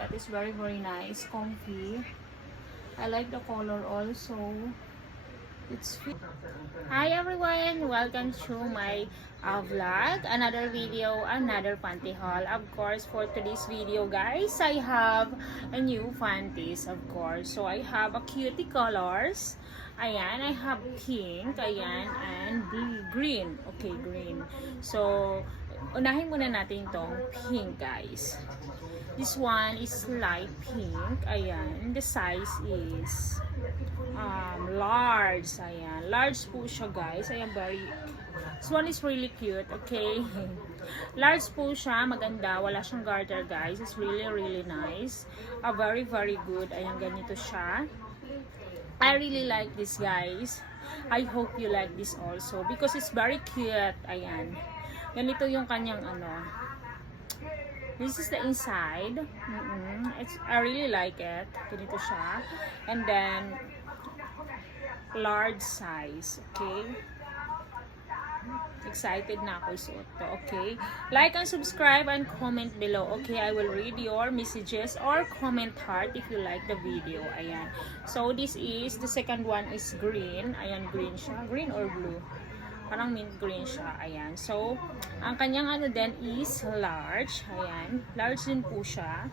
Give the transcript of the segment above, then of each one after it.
it. It's very nice, comfy. I like the color also. It's fit. Hi everyone, welcome to my vlog. Another video, another panty haul. Of course, for today's video, guys, I have a new panties, of course. So I have a cutie colors. Ayan, I have pink, ayan, and blue, green. Okay, green. So unahin muna natin tong pink, guys. This one is light pink. Ayan. The size is large. Ayan. Large po siya, guys. Ayan, this one is really cute. Okay. Large po siya. Maganda. Wala siyang garter, guys. It's really nice. Very good. Ayan, ganito siya. I really like this, guys. I hope you like this also because it's very cute. Ayan. Ganito yung kanyang This is the inside. I really like it. Ganito siya. And then, large size. Okay? Excited na ako isuot to. Okay? Like and subscribe and comment below. Okay? I will read your messages or comment heart if you like the video. Ayan. So, this is, the second one is green. Ayan, green siya. Green or blue? Parang mint green siya. Ayan. So, ang kanyang din is large. Ayan. Large din po siya.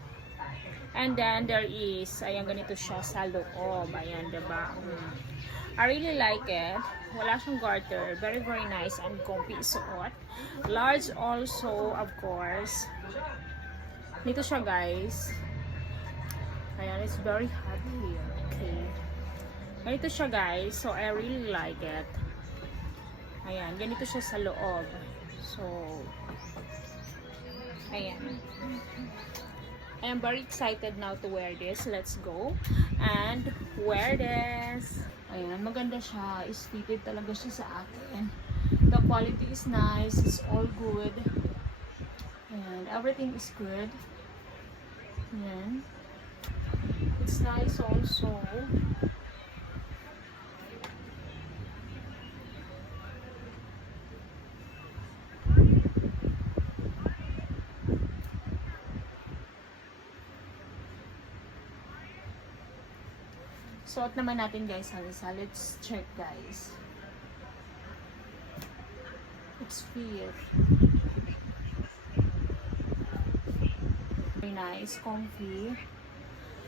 And then, there is, ayan, ganito siya sa loob. Ayan, diba? I really like it. Wala siyang garter. Very nice and comfy suot. Large also, of course. Dito siya, guys. Ayan, it's very hot here. Okay. Ganito siya, guys. So, I really like it. Ayan, ganito siya sa loob. So, ayan. I am very excited now to wear this. Let's go and wear this. Ayan, maganda siya. Is fitted talaga siya sa akin. The quality is nice. It's all good. And everything is good. Ayan. It's nice also. Suot naman natin, guys, halisa. Let's check, guys. It's fit. Very nice, comfy.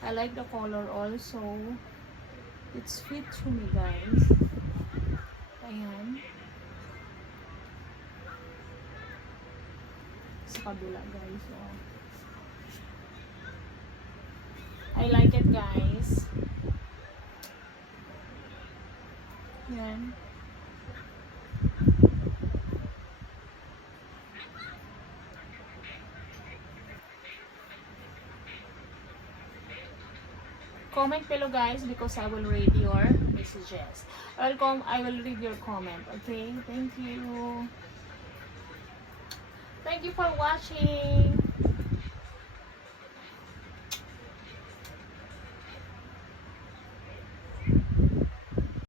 I like the color also. It's fit to me, guys. Ayan. Sa kabila, guys. Oh. I like it, guys. Yan. Comment below, guys, because I will read your messages. I will read your comment. Okay? Thank you. Thank you for watching.